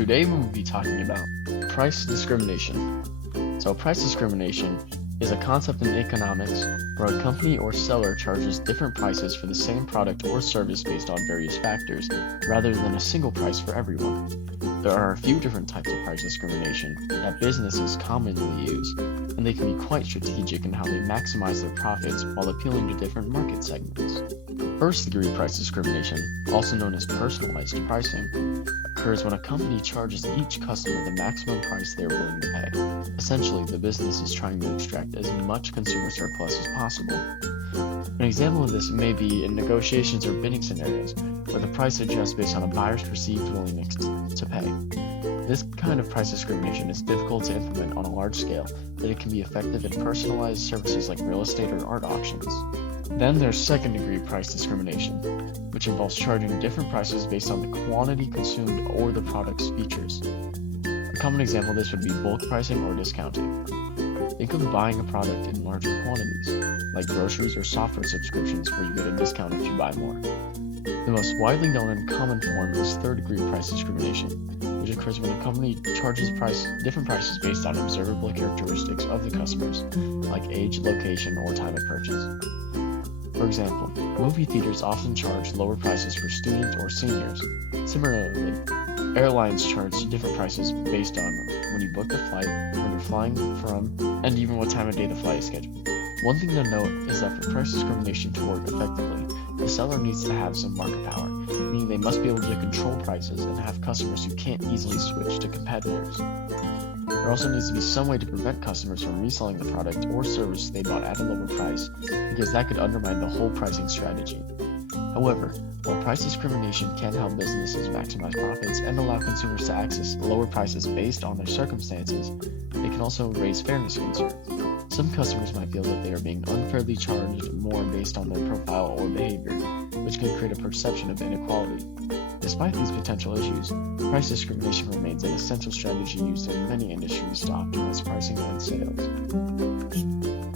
Today we will be talking about price discrimination. So price discrimination is a concept in economics where a company or seller charges different prices for the same product or service based on various factors, rather than a single price for everyone. There are a few different types of price discrimination that businesses commonly use, and they can be quite strategic in how they maximize their profits while appealing to different market segments. First-degree price discrimination, also known as personalized pricing, occurs when a company charges each customer the maximum price they are willing to pay. Essentially, the business is trying to extract as much consumer surplus as possible. An example of this may be in negotiations or bidding scenarios, where the price adjusts based on a buyer's perceived willingness to pay. This kind of price discrimination is difficult to implement on a large scale, but it can be effective in personalized services like real estate or art auctions. Then there's second-degree price discrimination, which involves charging different prices based on the quantity consumed or the product's features. A common example of this would be bulk pricing or discounting. Think of buying a product in larger quantities, like groceries or software subscriptions where you get a discount if you buy more. The most widely known and common form is third-degree price discrimination, which occurs when a company charges different prices based on observable characteristics of the customers, like age, location, or time of purchase. For example, movie theaters often charge lower prices for students or seniors. Similarly, airlines charge different prices based on when you book the flight, when you're flying from, and even what time of day the flight is scheduled. One thing to note is that for price discrimination to work effectively, the seller needs to have some market power, meaning they must be able to control prices and have customers who can't easily switch to competitors. There also needs to be some way to prevent customers from reselling the product or service they bought at a lower price, because that could undermine the whole pricing strategy. However, while price discrimination can help businesses maximize profits and allow consumers to access lower prices based on their circumstances, it can also raise fairness concerns. Some customers might feel that they are being unfairly charged more based on their profile or behavior, which can create a perception of inequality. Despite these potential issues, price discrimination remains an essential strategy used in many industries to optimize pricing and sales.